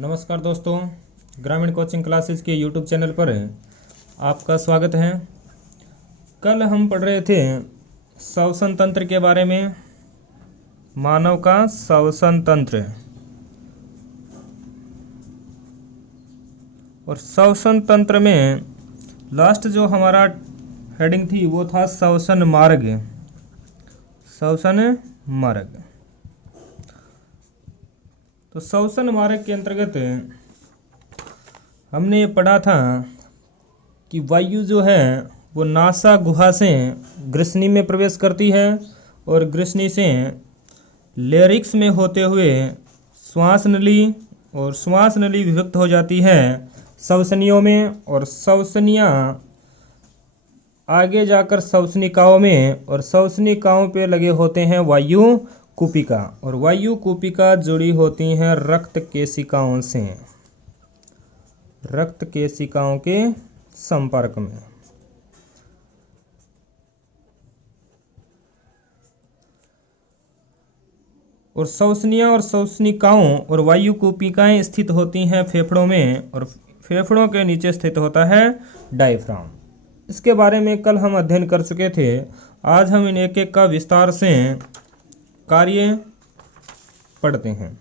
नमस्कार दोस्तों, ग्रामीण कोचिंग क्लासेस के यूट्यूब चैनल पर आपका स्वागत है। कल हम पढ़ रहे थे श्वसन तंत्र के बारे में, मानव का श्वसन तंत्र। और श्वसन तंत्र में लास्ट जो हमारा हेडिंग थी वो था श्वसन मार्ग। श्वसन मार्ग, तो श्वसन मार्ग के अंतर्गत हमने ये पढ़ा था कि वायु जो है वो नासा गुहा से ग्रसनी में प्रवेश करती है और ग्रसनी से लेरिक्स में होते हुए श्वास नली, और श्वास नली विभक्त हो जाती है श्वसनियों में, और श्वसनियाँ आगे जाकर श्वसनिकाओं में, और श्वसनिकाओं पे लगे होते हैं वायु कूपिका, और वायु कूपिका जुड़ी होती हैं रक्त केशिकाओं से, रक्त केशिकाओं के संपर्क में। और श्वसनियाँ और श्वसनिकाओं और वायु कूपिकाएं स्थित होती हैं फेफड़ों में, और फेफड़ों के नीचे स्थित होता है डायफ्राम। इसके बारे में कल हम अध्ययन कर चुके थे। आज हम इन एक एक का विस्तार से कार्य पढ़ते हैं।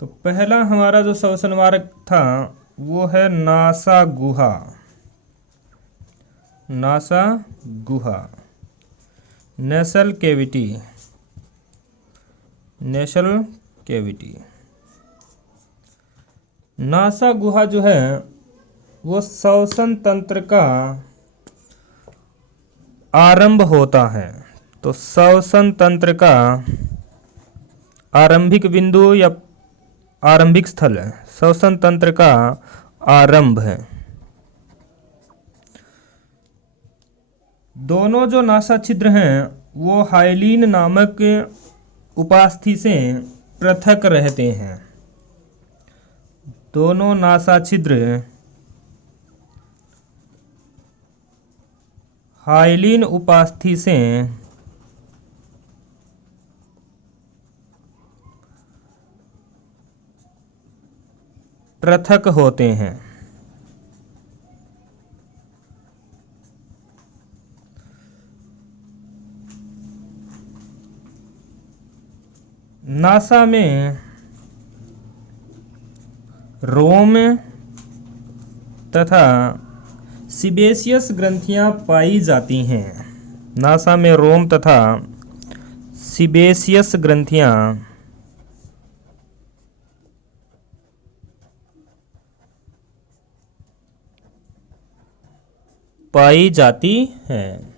तो पहला हमारा जो श्वसन मार्ग था वो है नासा गुहा। नासा गुहा, नेसल कैविटी, नेसल कैविटी। नासा गुहा जो है वो श्वसन तंत्र का आरंभ होता है। तो श्वसन तंत्र का आरंभिक बिंदु या आरंभिक स्थल है, श्वसन तंत्र का आरंभ है। दोनों जो नासा छिद्र हैं वो हाइलीन नामक उपास्थि से पृथक रहते हैं। दोनों नासा छिद्र हाइलीन उपास्थि से पृथक होते हैं। नासा में रोम तथा सीबेशियस ग्रंथियां पाई जाती हैं। नासा में रोम तथा सीबेशियस ग्रंथियां पाई जाती हैं।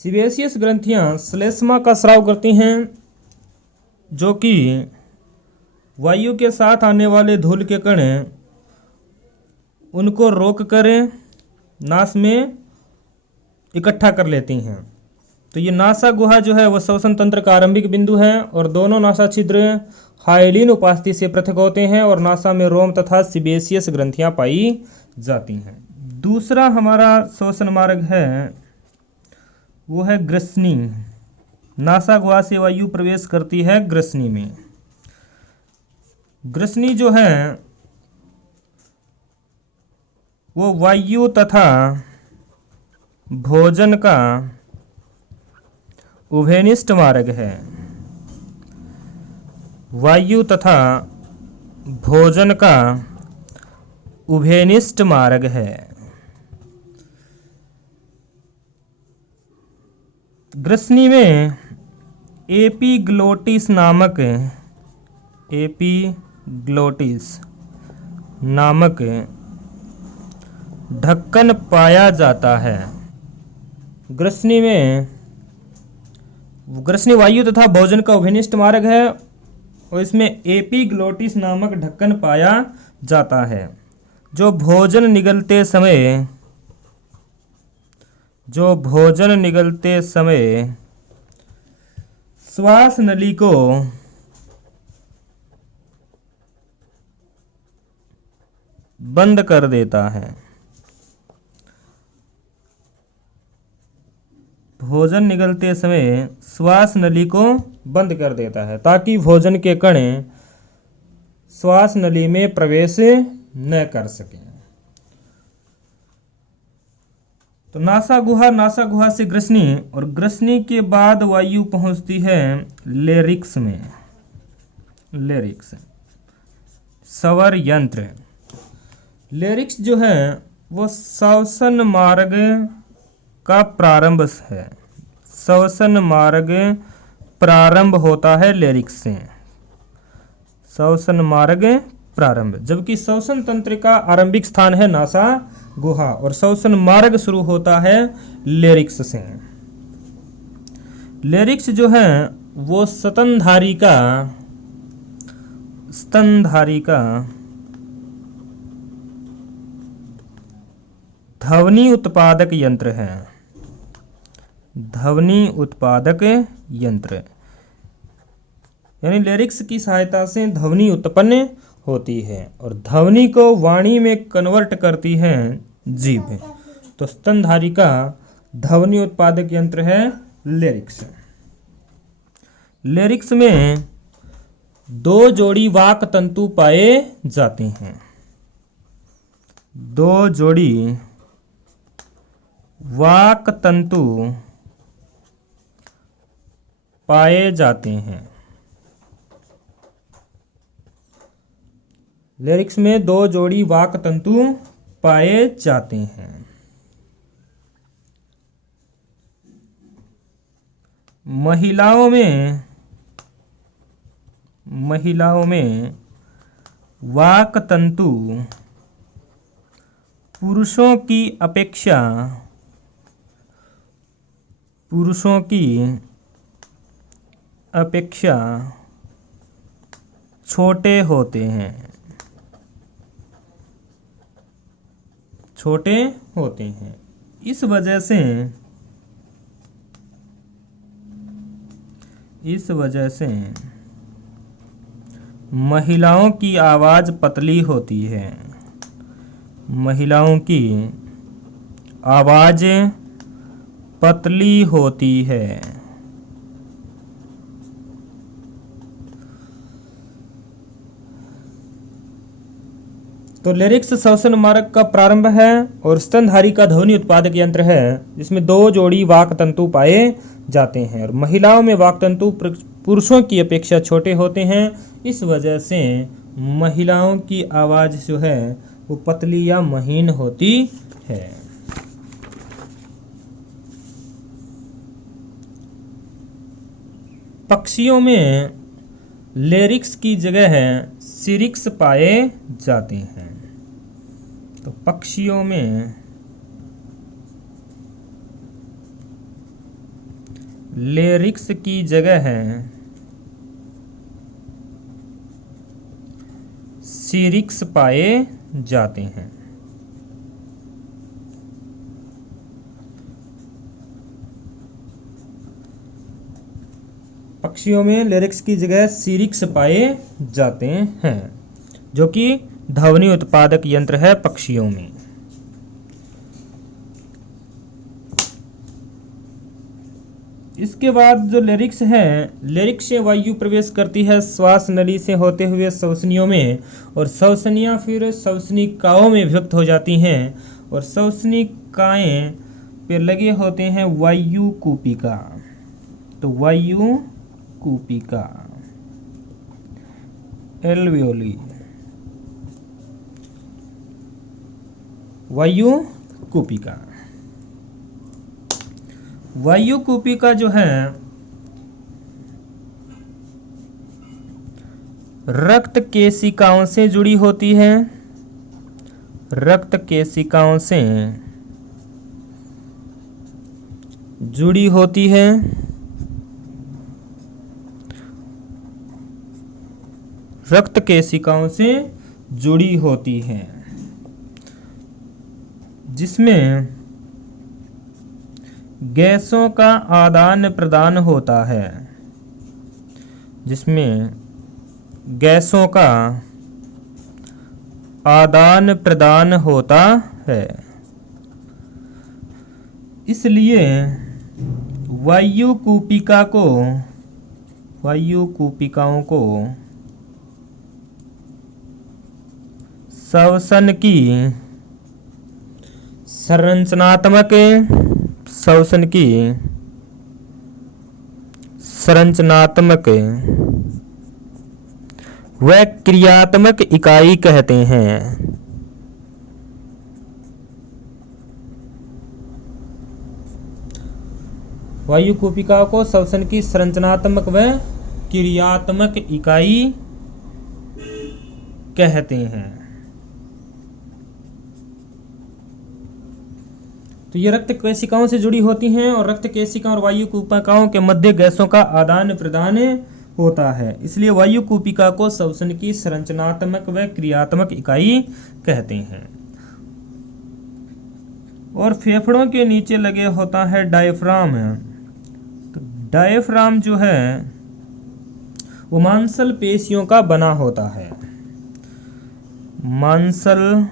सीबेशियस ग्रंथियां श्लेष्मा का स्राव करती हैं, जो कि वायु के साथ आने वाले धूल के कण उनको रोक कर नास में इकट्ठा कर लेती हैं। तो ये नासा गुहा जो है वह श्वसन तंत्र का आरंभिक बिंदु है, और दोनों नासा छिद्र हाइलीन उपास्थि से पृथक होते हैं, और नासा में रोम तथा सीबेशियस ग्रंथियां पाई जाती हैं। दूसरा हमारा श्वसन मार्ग है वो है ग्रसनी। नासा गुहा से वायु प्रवेश करती है ग्रसनी में। ग्रसनी जो है वो वायु तथा भोजन का उभयनिष्ठ मार्ग है। वायु तथा भोजन का उभयनिष्ठ मार्ग है। ग्रसनी में एपिग्लोटिस नामक ढक्कन पाया जाता है। ग्रसनी वायु तथा भोजन का उभयनिष्ठ मार्ग है, और इसमें एपिग्लोटिस नामक ढक्कन पाया जाता है, जो भोजन निगलते समय श्वास नली को बंद कर देता है। भोजन निगलते समय श्वास नली को बंद कर देता है ताकि भोजन के कण श्वास नली में प्रवेश न कर सकें। तो नासा गुहा से ग्रसनी, और ग्रसनी के बाद वायु पहुंचती है लेरिक्स में। लेरिक्स स्वर यंत्र। लेरिक्स जो है वो श्वसन मार्ग का प्रारंभ है। श्वसन मार्ग प्रारंभ होता है लेरिक्स से। श्वसन मार्ग प्रारंभ, जबकि श्वसन तंत्र का आरंभिक स्थान है नासा गुहा और श्वसन मार्ग शुरू होता है लेरिक्स से। लेरिक्स जो है वो स्तनधारी का ध्वनि उत्पादक यंत्र है। ध्वनि उत्पादक यंत्र, यानी लेरिक्स की सहायता से ध्वनि उत्पन्न होती है और ध्वनि को वाणी में कन्वर्ट करती है जीभ। तो स्तनधारी का ध्वनि उत्पादक यंत्र है लेरिक्स। लेरिक्स में 2 जोड़ी वाक तंतु पाए जाते हैं। 2 जोड़ी वाक तंतु पाए जाते हैं। लेरिक्स में 2 जोड़ी वाक तंतु पाए जाते हैं। महिलाओं में वाक तंतु पुरुषों की अपेक्षा छोटे होते हैं। इस वजह से महिलाओं की आवाज पतली होती है। महिलाओं की आवाज पतली होती है। तो लेरिक्स श्वसन मार्ग का प्रारंभ है और स्तनधारी का ध्वनि उत्पादक यंत्र है, जिसमें 2 जोड़ी वाक तंतु पाए जाते हैं। और महिलाओं में वाक तंतु पुरुषों की अपेक्षा छोटे होते हैं। इस वजह से महिलाओं की आवाज जो है वो पतली या महीन होती है। पक्षियों में लेरिक्स की जगह सिरिक्स पाए जाते हैं। तो पक्षियों में लेरिक्स की जगह सिरिक्स पाए जाते हैं। पक्षियों में लेरिक्स की जगह सिरिक्स पाए जाते हैं, जो कि ध्वनि उत्पादक यंत्र है पक्षियों में। इसके बाद जो लेरिक्स है, लेरिक्स से वायु प्रवेश करती है श्वास नली से होते हुए श्वसनियों में, और श्वसनियाँ फिर श्वसनिकाओं में विभक्त हो जाती हैं और श्वसनिकाएं पे लगे होते हैं वायु कूपिका। तो वायु कूपिका एल्वियोली, वायु कूपिका। वायु कूपिका जो है रक्त केशिकाओं से जुड़ी होती है। रक्त केशिकाओं से जुड़ी होती है। रक्त केशिकाओं से जुड़ी होती है, जिसमें गैसों का आदान प्रदान होता है। जिसमें गैसों का आदान प्रदान होता है। इसलिए वायु कूपिकाओं को श्वसन की संरचनात्मक व क्रियात्मक इकाई कहते हैं। वायु कूपिकाओं को श्वसन की संरचनात्मक व क्रियात्मक इकाई कहते हैं। तो ये रक्त केशिकाओं से जुड़ी होती हैं और रक्त केशिकाओं और वायु कूपिकाओं के मध्य गैसों का आदान प्रदान होता है, इसलिए वायु कूपिका को श्वसन की संरचनात्मक व क्रियात्मक इकाई कहते हैं। और फेफड़ों के नीचे लगे होता है डायफ्राम। तो डायफ्राम जो है वो मांसल पेशियों का बना होता है। मांसल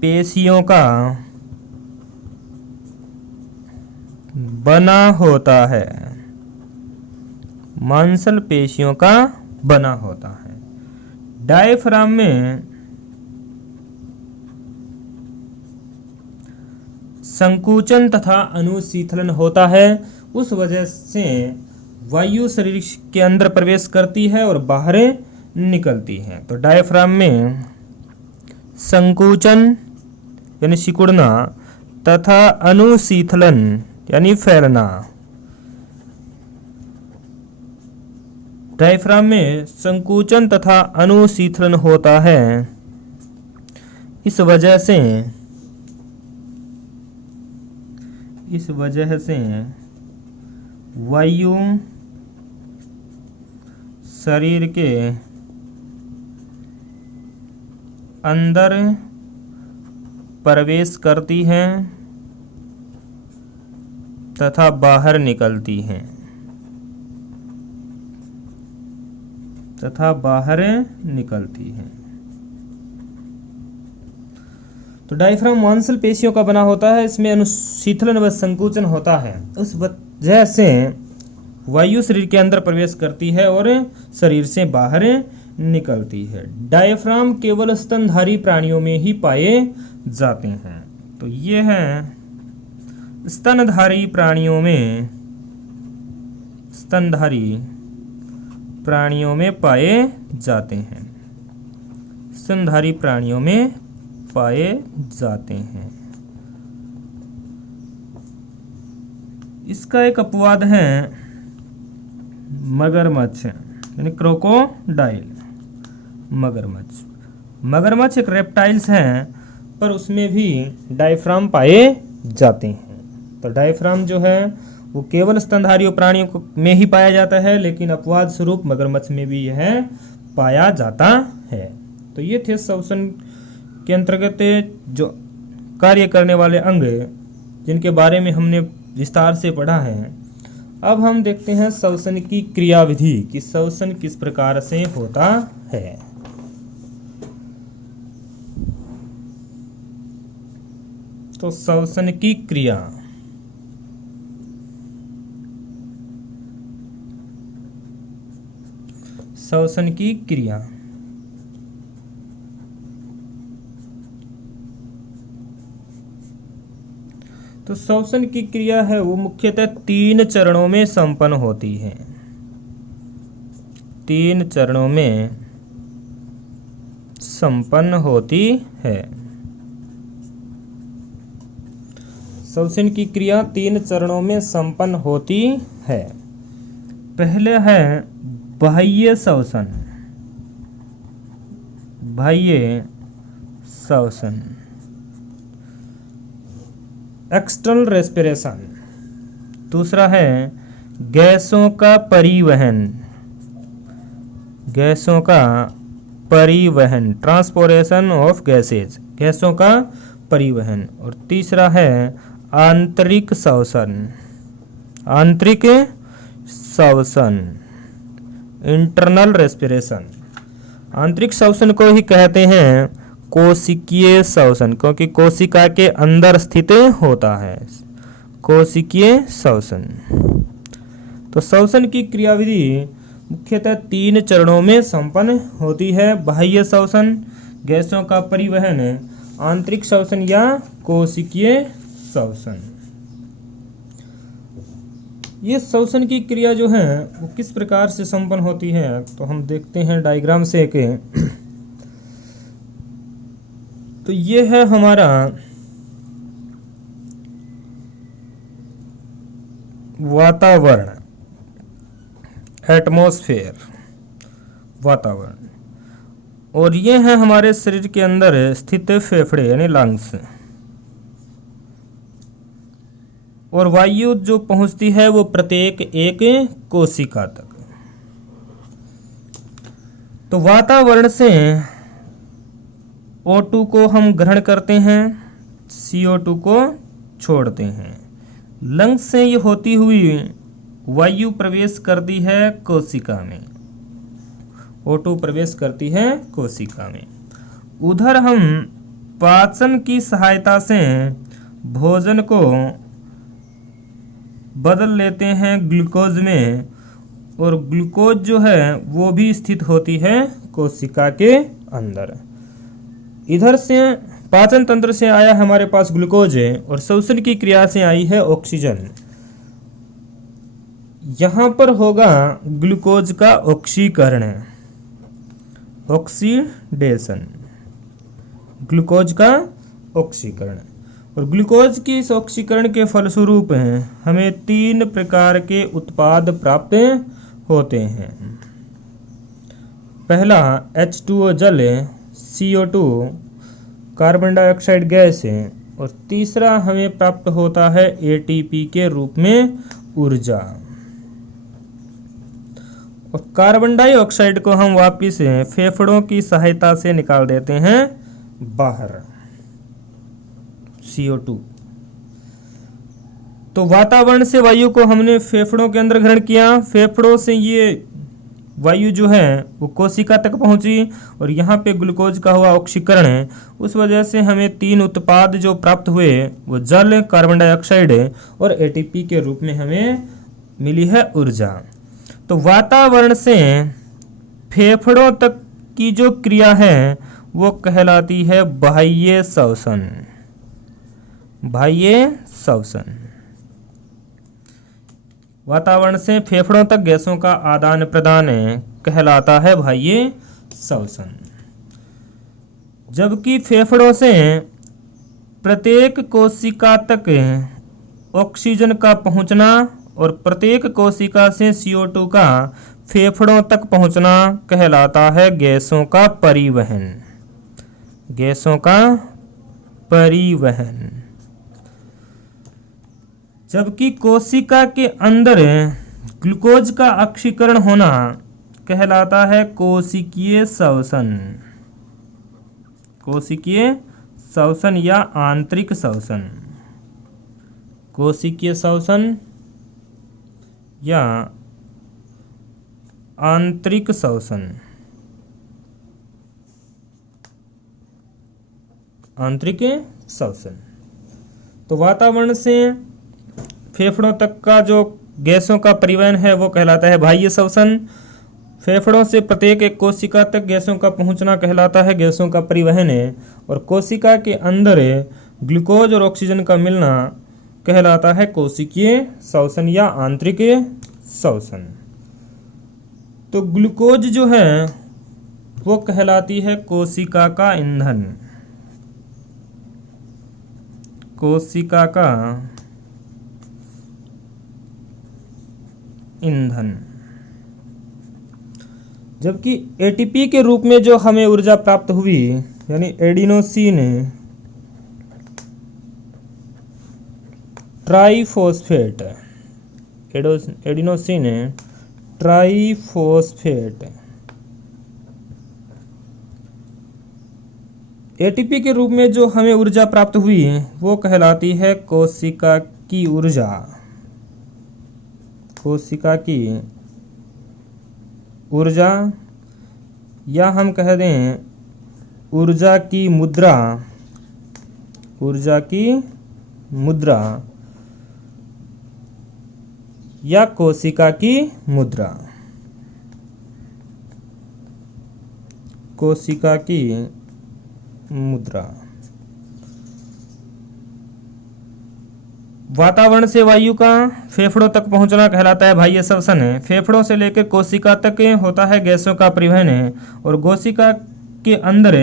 पेशियों का बना होता है। मांसल पेशियों का बना होता है। डायफ्राम में संकुचन तथा अनुशीतलन होता है, उस वजह से वायु शरीर के अंदर प्रवेश करती है और बाहर निकलती है। तो डायफ्राम में संकुचन यानी सिकुड़ना तथा अनुशीतलन यानी फैलना। डायफ्राम में संकुचन तथा अनुशीतलन होता है, इस वजह से वायु शरीर के अंदर प्रवेश करती हैं तथा बाहर निकलती हैं तो डायफ्राम मांसल पेशियों का बना होता है, इसमें अनुशीतलन व संकुचन होता है, उस वजह से वायु शरीर के अंदर प्रवेश करती है और शरीर से बाहर निकलती है। डायफ्राम केवल स्तनधारी प्राणियों में ही पाए जाते हैं। तो ये हैं स्तनधारी प्राणियों में पाए जाते हैं। स्तनधारी प्राणियों में पाए जाते हैं। इसका एक अपवाद है मगरमच्छ यानी क्रोकोडाइल। मगरमच्छ एक रेप्टाइल्स हैं, पर उसमें भी डायफ्राम पाए जाते हैं। तो डायफ्राम जो है वो केवल स्तनधारी प्राणियों में ही पाया जाता है, लेकिन अपवाद स्वरूप मगरमच्छ में भी यह पाया जाता है। तो ये थे श्वसन के अंतर्गत जो कार्य करने वाले अंग जिनके बारे में हमने विस्तार से पढ़ा है। अब हम देखते हैं श्वसन की क्रियाविधि कि श्वसन किस प्रकार से होता है। तो श्वसन की क्रिया, तो श्वसन की क्रिया है वो मुख्यतः 3 चरणों में संपन्न होती है। 3 चरणों में संपन्न होती है। श्वसन की क्रिया 3 चरणों में संपन्न होती है। पहले है बाह्य श्वसन। External respiration. दूसरा है गैसों का परिवहन, ट्रांसपोर्टेशन ऑफ गैसेज, गैसों का परिवहन। और तीसरा है आंतरिक श्वसन, इंटरनल रेस्पिरेशन। आंतरिक श्वसन को ही कहते हैं कोशिकीय श्वसन, क्योंकि कोशिका के अंदर स्थित होता है। कोशिकीय श्वसन। तो श्वसन की क्रियाविधि मुख्यतः 3 चरणों में संपन्न होती है। बाह्य श्वसन, गैसों का परिवहन, आंतरिक श्वसन या कोशिकीय श्वसन। ये श्वसन की क्रिया जो है वो किस प्रकार से संपन्न होती है, तो हम देखते हैं डायग्राम से कि तो ये है हमारा वातावरण, एटमॉस्फेयर, वातावरण, और ये है हमारे शरीर के अंदर स्थित फेफड़े यानी लंग्स। और वायु जो पहुंचती है वो प्रत्येक एक कोशिका तक। तो वातावरण से O2 को हम ग्रहण करते हैं, CO2 को छोड़ते हैं। लंग्स से ये होती हुई वायु प्रवेश करती है कोशिका में, O2 प्रवेश करती है कोशिका में। उधर हम पाचन की सहायता से भोजन को बदल लेते हैं ग्लूकोज में, और ग्लूकोज जो है वो भी स्थित होती है कोशिका के अंदर। इधर से पाचन तंत्र से आया हमारे पास ग्लूकोज है, और श्वसन की क्रिया से आई है ऑक्सीजन। यहां पर होगा ग्लूकोज का ऑक्सीकरण, ऑक्सीडेशन, ग्लूकोज का ऑक्सीकरण। और ग्लूकोज की इस ऑक्सीकरण के फलस्वरूप हमें 3 प्रकार के उत्पाद प्राप्त होते हैं। पहला H2O जल, CO2 कार्बन डाइऑक्साइड गैस है, और तीसरा हमें प्राप्त होता है ATP के रूप में ऊर्जा। और कार्बन डाइऑक्साइड को हम वापिस फेफड़ों की सहायता से निकाल देते हैं बाहर, CO2। तो वातावरण से वायु को हमने फेफड़ों के अंदर ग्रहण किया, फेफड़ों से ये वायु जो है वो कोशिका तक पहुंची, और यहाँ पे ग्लूकोज का हुआ ऑक्सीकरण है। उस वजह से हमें 3 उत्पाद जो प्राप्त हुए वो जल, कार्बन डाइऑक्साइड और ATP के रूप में हमें मिली है ऊर्जा। तो वातावरण से फेफड़ों तक की जो क्रिया है वो कहलाती है बाह्य श्वसन, बाह्य श्वसन। वातावरण से फेफड़ों तक गैसों का आदान प्रदान कहलाता है बाह्य श्वसन। जबकि फेफड़ों से प्रत्येक कोशिका तक ऑक्सीजन का पहुंचना और प्रत्येक कोशिका से CO2 का फेफड़ों तक पहुंचना कहलाता है गैसों का परिवहन, गैसों का परिवहन। जबकि कोशिका के अंदर ग्लूकोज का ऑक्सीकरण होना कहलाता है कोशिकीय श्वसन, कोशिकीय श्वसन या आंतरिक श्वसन, कोशिकीय श्वसन या आंतरिक श्वसन, आंतरिक श्वसन। तो वातावरण से फेफड़ों तक का जो गैसों का परिवहन है वो कहलाता है बाह्य श्वसन। फेफड़ों से प्रत्येक एक कोशिका तक गैसों का पहुंचना कहलाता है गैसों का परिवहन है, और कोशिका के अंदर ग्लूकोज और ऑक्सीजन का मिलना कहलाता है कोशिकीय श्वसन या आंतरिक श्वसन। तो ग्लूकोज जो है वो कहलाती है कोशिका का ईंधन, कोशिका का ईंधन। जबकि ATP के रूप में जो हमें ऊर्जा प्राप्त हुई यानी adenosine triphosphate, adenosine triphosphate ATP के रूप में जो हमें ऊर्जा प्राप्त हुई वो कहलाती है कोशिका की ऊर्जा, कोशिका की ऊर्जा, या हम कह दें ऊर्जा की मुद्रा, ऊर्जा की मुद्रा। या कोशिका की मुद्रा। कोशिका की मुद्रा। वातावरण से वायु का फेफड़ों तक पहुंचना कहलाता है बाह्य श्वसन। फेफड़ों से लेकर कोशिका तक होता है गैसों का परिवहन, और कोशिका के अंदर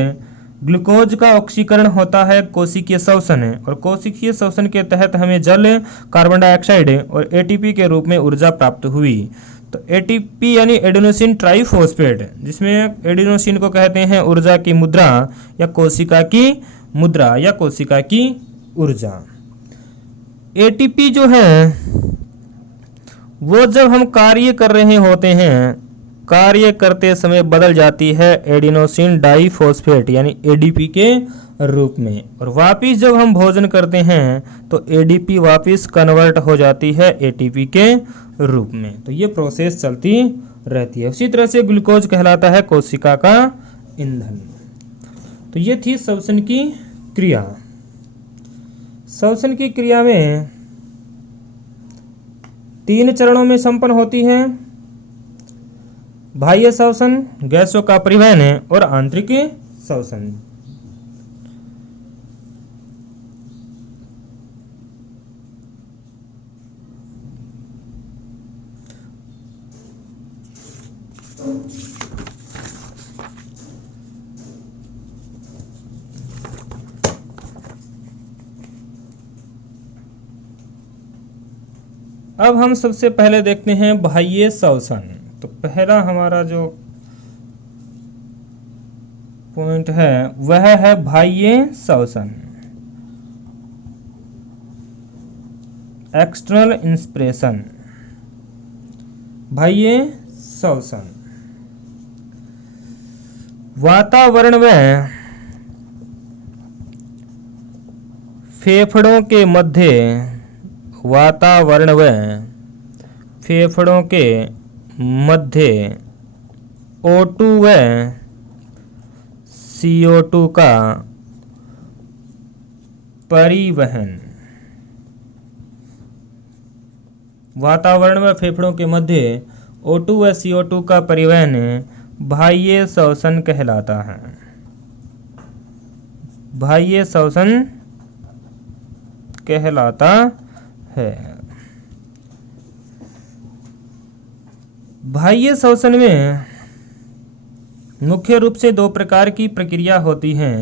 ग्लूकोज का ऑक्सीकरण होता है कोशिकीय श्वसन, और कोशिकीय श्वसन के तहत हमें जल, कार्बन डाइऑक्साइड और एटीपी के रूप में ऊर्जा प्राप्त हुई। तो एटीपी यानी एडेनोसिन ट्राइफॉस्फेट, जिसमें एडेनोसिन को कहते हैं ऊर्जा की मुद्रा या कोशिका की मुद्रा या कोशिका की ऊर्जा। एटीपी जो है वो जब हम कार्य कर रहे होते हैं, कार्य करते समय बदल जाती है एडिनोसिन डाइफॉस्फेट यानी एडीपी के रूप में, और वापिस जब हम भोजन करते हैं तो एडीपी वापिस कन्वर्ट हो जाती है एटीपी के रूप में। तो ये प्रोसेस चलती रहती है। उसी तरह से ग्लूकोज कहलाता है कोशिका का ईंधन। तो ये थी श्वसन की क्रिया। श्वसन की क्रिया में 3 चरणों में संपन्न होती है: बाह्य श्वसन, गैसों का परिवहन और आंतरिक श्वसन। अब हम सबसे पहले देखते हैं बाह्य श्वसन। तो पहला हमारा जो पॉइंट है वह है बाह्य श्वसन, एक्सटर्नल इंस्पिरेशन। बाह्य श्वसन वातावरण में फेफड़ों के मध्य, वातावरण व फेफड़ों के मध्य O2 व CO2 का परिवहन। वातावरण व फेफड़ों के मध्य O2 व CO2 का परिवहन बाह्य श्वसन कहलाता है। बाह्य श्वसन कहलाता है। बाह्य श्वसन में मुख्य रूप से 2 प्रकार की प्रक्रिया होती हैं।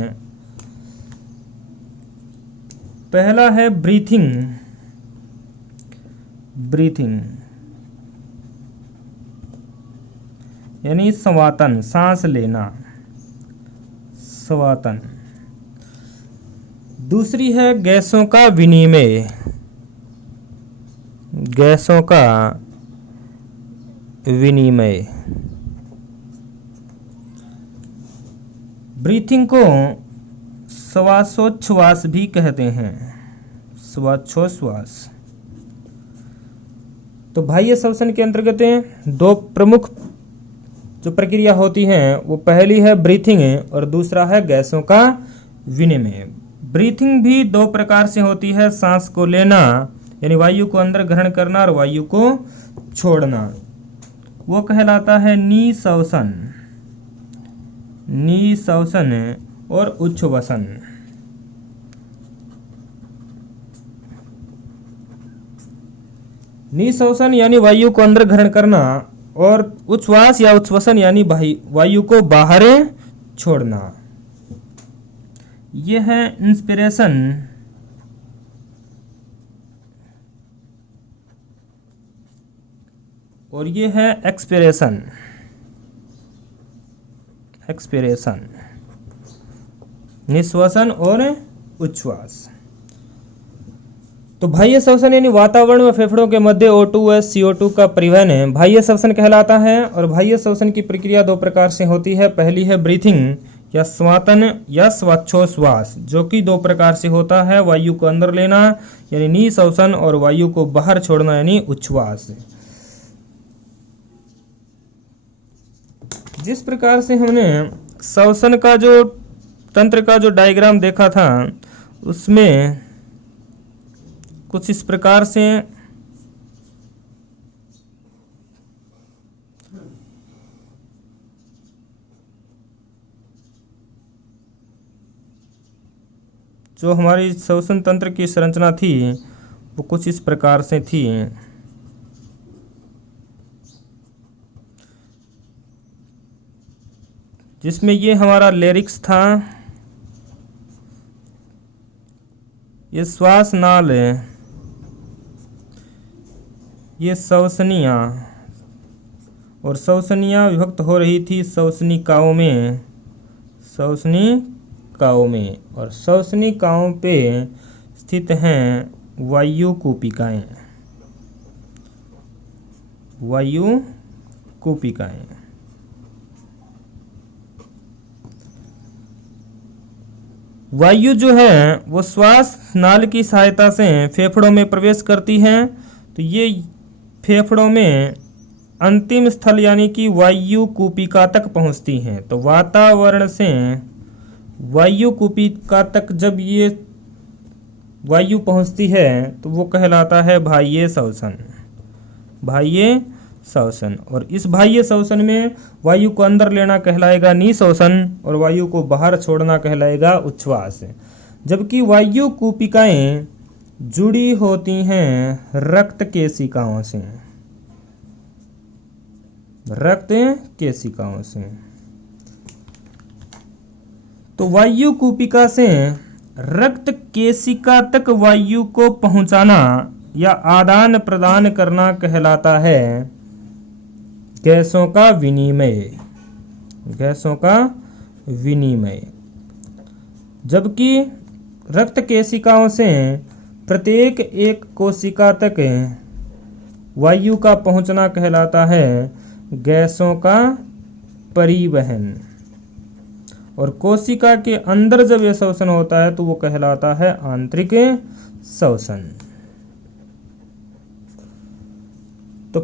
पहला है ब्रीथिंग। ब्रीथिंग यानी संवातन, सांस लेना, संवातन। दूसरी है गैसों का विनिमय। गैसों का विनिमय। ब्रीथिंग को श्वासोच्छ्वास भी कहते हैं, श्वासोच्छ्वास। तो बाह्य श्वसन के अंतर्गत 2 प्रमुख जो प्रक्रिया होती हैं वो पहली है ब्रीथिंग और दूसरा है गैसों का विनिमय। ब्रीथिंग भी 2 प्रकार से होती है: सांस को लेना यानी वायु को अंदर ग्रहण करना और वायु को छोड़ना, वो कहलाता है निःश्वसन। निःश्वसन और उच्छ्वसन। निःश्वसन यानी वायु को अंदर ग्रहण करना और उच्छ्वास या उच्छ्वसन यानी वायु को बाहर छोड़ना। यह है इंस्पिरेशन और ये है एक्सपिरेशन। एक्सपिरेशन, निःश्वसन और उच्छ्वास। तो बाह्य श्वसन यानी वातावरण व फेफड़ों के मध्य O2 व CO2 का परिवहन बाह्य श्वसन कहलाता है। और बाह्य श्वसन की प्रक्रिया 2 प्रकार से होती है। पहली है ब्रीथिंग या स्वातन या श्वासोच्छ्वास, जो कि 2 प्रकार से होता है: वायु को अंदर लेना यानी निःश्वसन और वायु को बाहर छोड़ना यानी उच्छ्वास। जिस प्रकार से हमने श्वसन का जो तंत्र का जो डायग्राम देखा था उसमें कुछ इस प्रकार से जो हमारी श्वसन तंत्र की संरचना थी वो कुछ इस प्रकार से थी। जिसमें ये हमारा लेरिक्स था, ये श्वास नाल, ये श्वसनियाँ, और श्वसनियाँ विभक्त हो रही थी श्वसनिकाओं में, और श्वसनिकाओं पे स्थित हैं वायुकूपिकाएं। वायु जो है वो श्वास नाल की सहायता से फेफड़ों में प्रवेश करती है। तो ये फेफड़ों में अंतिम स्थल यानी कि वायुकूपिका तक पहुंचती हैं। तो वातावरण से वायुकूपिका तक जब ये वायु पहुंचती है तो वो कहलाता है बाह्य श्वसन। और इस बाह्य श्वसन में वायु को अंदर लेना कहलाएगा निःश्वसन और वायु को बाहर छोड़ना कहलाएगा उच्छ्वास। जबकि वायुकूपिकाएं जुड़ी होती हैं रक्त केशिकाओं से। तो वायुकूपिका से रक्त केशिका तक वायु को पहुंचाना या आदान प्रदान करना कहलाता है गैसों का विनिमय। जबकि रक्त केशिकाओं से प्रत्येक एक कोशिका तक वायु का पहुंचना कहलाता है गैसों का परिवहन। और कोशिका के अंदर जब यह श्वसन होता है तो वो कहलाता है आंतरिक श्वसन। तो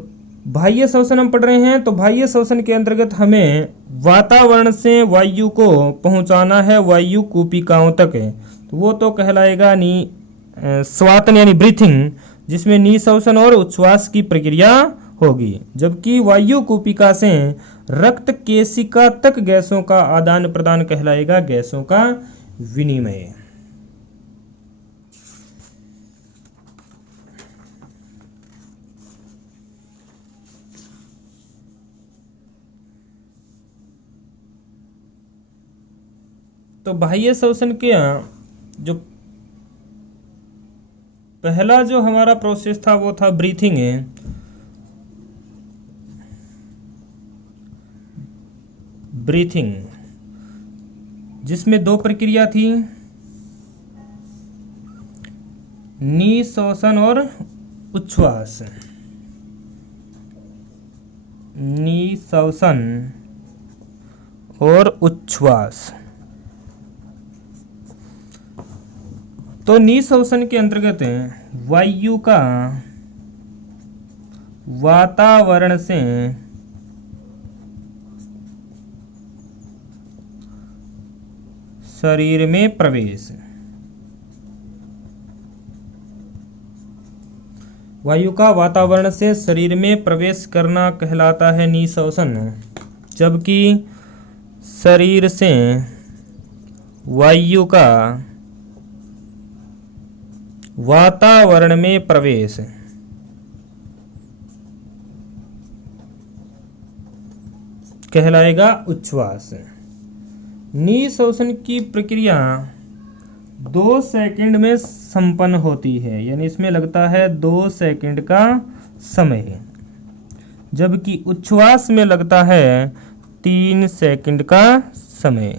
बाह्य श्वसन हम पढ़ रहे हैं। तो बाह्य श्वसन के अंतर्गत हमें वातावरण से वायु को पहुंचाना है वायुकूपिकाओं तक। तो वो तो कहलाएगा स्वातन यानी ब्रीथिंग, जिसमें निःश्वसन और उच्छ्वास की प्रक्रिया होगी। जबकि वायुकूपिका से रक्त केशिका तक गैसों का आदान प्रदान कहलाएगा गैसों का विनिमय। तो बाह्य श्वसन के जो पहला जो हमारा प्रोसेस था वो था ब्रीथिंग। जिसमें दो प्रक्रिया थी, निःश्वसन और उच्छ्वास। तो निःश्वसन के अंतर्गत वायु का वातावरण से शरीर में प्रवेश, वायु का वातावरण से शरीर में प्रवेश करना कहलाता है निःश्वसन। जबकि शरीर से वायु का वातावरण में प्रवेश कहलाएगा उच्छ्वास। निःश्वसन की प्रक्रिया 2 सेकंड में संपन्न होती है, यानी इसमें लगता है 2 सेकंड का समय। जबकि उच्छ्वास में लगता है 3 सेकंड का समय।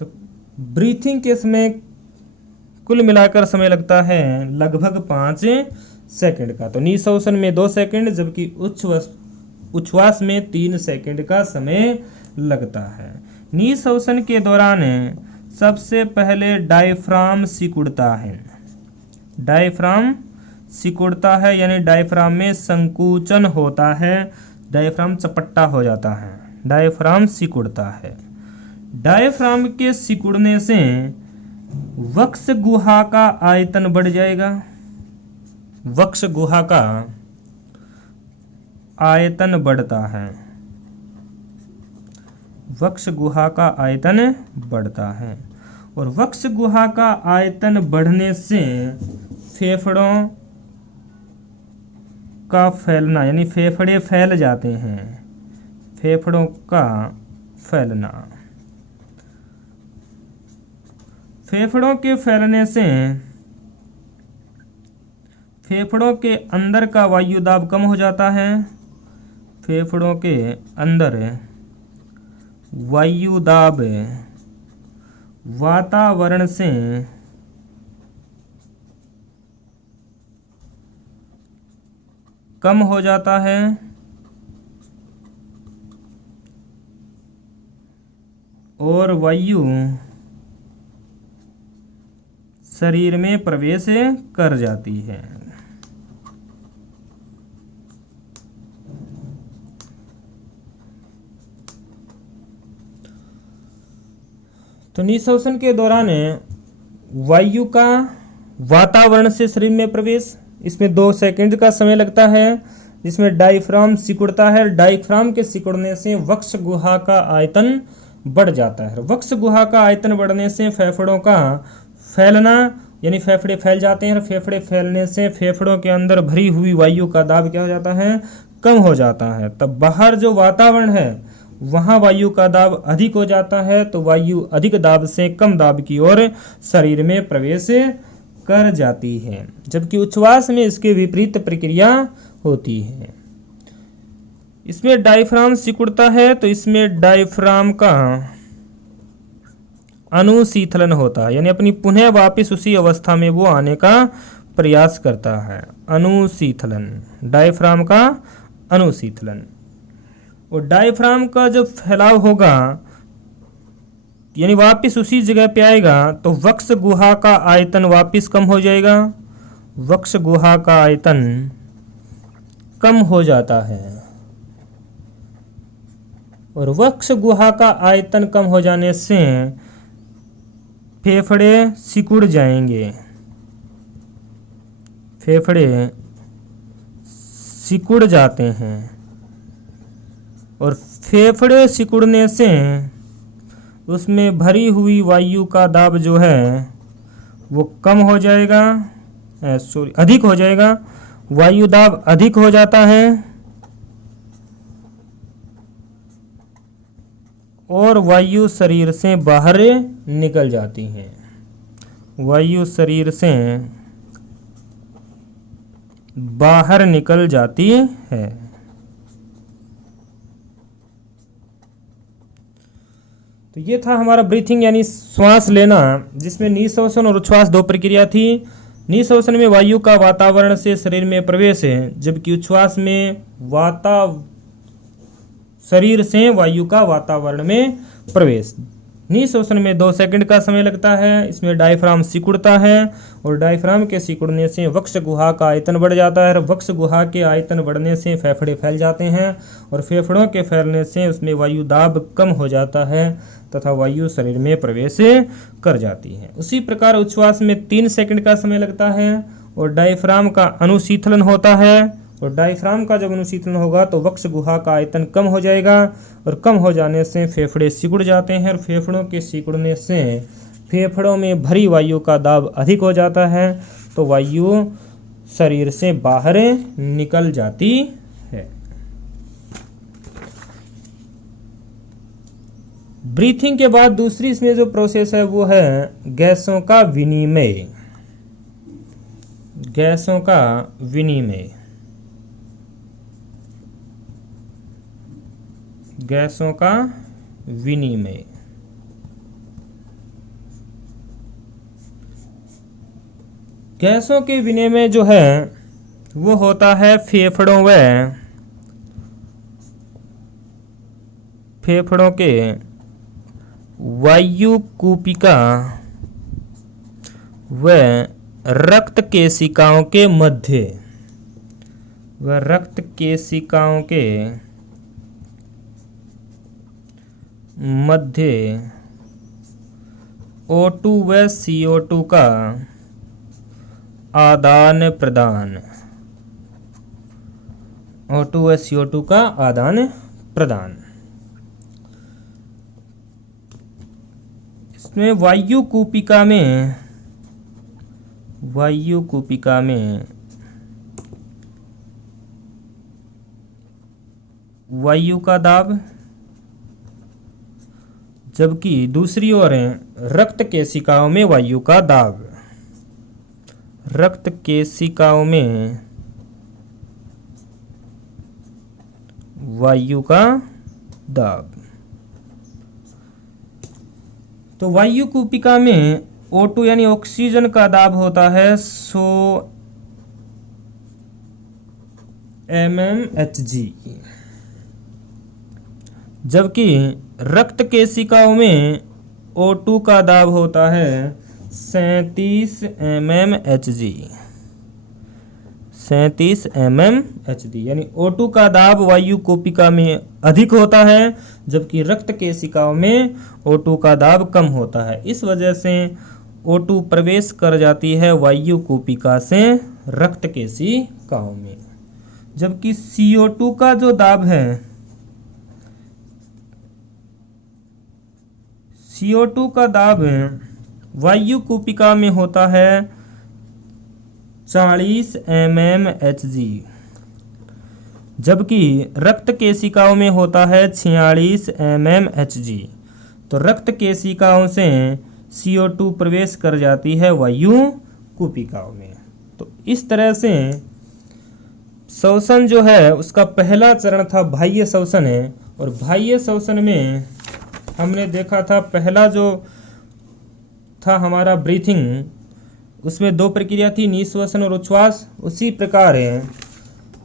तो ब्रीथिंग के समय कुल मिलाकर समय लगता है लगभग 5 सेकंड का। तो निःश्वसन में 2 सेकंड, जबकि उच्छ्वास में 3 सेकंड का समय लगता है। निःश्वसन के दौरान सबसे पहले डायफ्राम सिकुड़ता है, यानी डायफ्राम में संकुचन होता है, डायफ्राम चपट्टा हो जाता है, डायफ्राम सिकुड़ता है। डायफ्राम के सिकुड़ने से वक्ष गुहा का आयतन बढ़ जाएगा। वक्ष गुहा का आयतन बढ़ता है, वक्ष गुहा का आयतन बढ़ता है। और वक्ष गुहा का आयतन बढ़ने से फेफड़ों का फैलना, यानी फेफड़े फैल जाते हैं, फेफड़ों का फैलना। फेफड़ों के फैलने से फेफड़ों के अंदर का वायु दाब कम हो जाता है, फेफड़ों के अंदर वायु दाब वातावरण से कम हो जाता है और वायु शरीर में प्रवेश कर जाती है। तो निःश्वासन के दौरान वायु का वातावरण से शरीर में प्रवेश, इसमें 2 सेकंड का समय लगता है, जिसमें डायफ्राम सिकुड़ता है। डायफ्राम के सिकुड़ने से वक्ष गुहा का आयतन बढ़ जाता है। वक्ष गुहा का आयतन बढ़ने से फेफड़ों का फैलना, यानी फेफड़े फैल जाते हैं, और फेफड़े फैलने से फेफड़ों के अंदर भरी हुई वायु का दाब क्या हो जाता है, कम हो जाता है। तब बाहर जो वातावरण है वहाँ वायु का दाब अधिक हो जाता है, तो वायु अधिक दाब से कम दाब की ओर शरीर में प्रवेश कर जाती है, जबकि उच्छ्वास में इसके विपरीत प्रक्रिया होती है। इसमें डायफ्राम सिकुड़ता है, तो इसमें डायफ्राम का अनुशीतलन होता है, यानी अपनी पुनः वापस उसी अवस्था में वो आने का प्रयास करता है। अनुशीतलन, डायफ्राम का अनुशीतलन। और डायफ्राम का जब फैलाव होगा, यानी वापस उसी जगह पे आएगा, तो वक्ष गुहा का आयतन वापस कम हो जाएगा, वक्ष गुहा का आयतन कम हो जाता है। और वक्ष गुहा का आयतन कम हो जाने से फेफड़े सिकुड़ जाएंगे, फेफड़े सिकुड़ जाते हैं, और फेफड़े सिकुड़ने से उसमें भरी हुई वायु का दाब जो है वो कम हो जाएगा, अधिक हो जाएगा, वायु दाब अधिक हो जाता है और वायु शरीर से बाहर निकल जाती है, वायु शरीर से बाहर निकल जाती है। तो ये था हमारा ब्रीथिंग, यानी श्वास लेना, जिसमें निःश्वासन और उच्छ्वास 2 प्रक्रिया थी। निःश्वासन में वायु का वातावरण से शरीर में प्रवेश है, जबकि उच्छ्वास में शरीर से वायु का वातावरण में प्रवेश। निःश्वासन में 2 सेकंड का समय लगता है, इसमें डायफ्राम सिकुड़ता है, और डायफ्राम के सिकुड़ने से वक्ष गुहा का आयतन बढ़ जाता है, और वक्ष गुहा के आयतन बढ़ने से फेफड़े फैल जाते हैं, और फेफड़ों के फैलने से उसमें वायु दाब कम हो जाता है तथा वायु शरीर में प्रवेश कर जाती है। उसी प्रकार उच्छ्वास में 3 सेकंड का समय लगता है, और डायफ्राम का अनुशीतलन होता है, और डायफ्राम का जब अनुशीतलन होगा तो वक्ष गुहा का आयतन कम हो जाएगा, और कम हो जाने से फेफड़े सिकुड़ जाते हैं, और फेफड़ों के सिकुड़ने से फेफड़ों में भरी वायु का दाब अधिक हो जाता है, तो वायु शरीर से बाहर निकल जाती है। ब्रीथिंग के बाद दूसरी इसमें जो प्रोसेस है वो है गैसों का विनिमय, गैसों का विनिमय, गैसों का विनिमय। गैसों के विनिमय जो है वो होता है फेफड़ों के वायु कूपिका व रक्त केशिकाओं के मध्य, व रक्त केशिकाओं के मध्य O2 व CO2 का आदान प्रदान, O2 व CO2 का आदान प्रदान। इसमें वायु कूपिका में वायु का दाब, जबकि दूसरी ओर रक्त केशिकाओं में वायु का दाब। रक्त केशिकाओं में वायु का दाब। तो वायु कूपिका में O2 यानी ऑक्सीजन का दाब होता है 100 mmHg, जबकि रक्त केशिकाओं में O2 का दाब होता है 37 mmHg। 37 mmHg यानी O2 का दाब वायु कूपिका में अधिक होता है, जबकि रक्त केशिकाओं में O2 का दाब कम होता है। इस वजह से O2 प्रवेश कर जाती है वायु कूपिका से रक्त केशिकाओं में, जबकि CO2 का जो दाब है, CO2 का दाब वायु कूपिका में होता है 40 mmHg, जबकि रक्त केशिकाओं में होता है 46 mmHg। तो रक्त केशिकाओं से CO2 प्रवेश कर जाती है वायु कूपिकाओं में। तो इस तरह से श्वसन जो है उसका पहला चरण था बाह्य श्वसन है, और बाह्य श्वसन में हमने देखा था पहला जो था हमारा ब्रीथिंग, उसमें दो प्रक्रिया थी, निश्वसन और उच्छ्वास। उसी प्रकार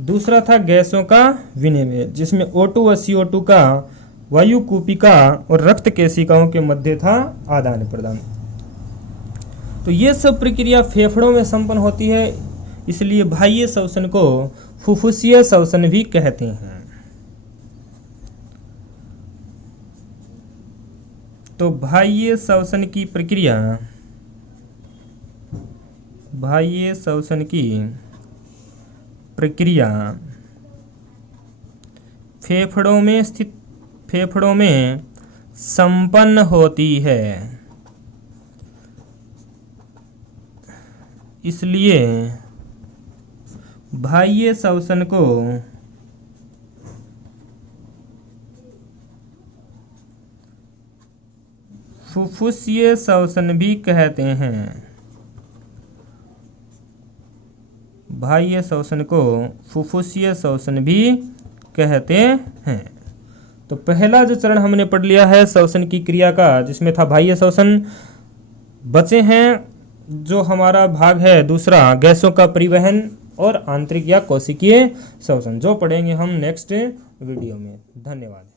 दूसरा था गैसों का विनिमय, जिसमें O2 व CO2 का वायु कूपिका और रक्त केशिकाओं के मध्य था आदान प्रदान। तो ये सब प्रक्रिया फेफड़ों में संपन्न होती है, इसलिए बाह्य श्वसन को फुफ्फुसीय श्वसन भी कहते हैं। तो बाह्य श्वसन की प्रक्रिया फेफड़ों में संपन्न होती है, इसलिए बाह्य श्वसन को फुफ्फुसीय श्वसन भी कहते हैं। बाह्य श्वसन को फुफ्फुसीय श्वसन भी कहते हैं। तो पहला जो चरण हमने पढ़ लिया है श्वसन की क्रिया का, जिसमें था बाह्य श्वसन। बचे हैं जो हमारा भाग है दूसरा, गैसों का परिवहन और आंतरिक या कोशिकीय श्वसन, जो पढ़ेंगे हम नेक्स्ट वीडियो में। धन्यवाद।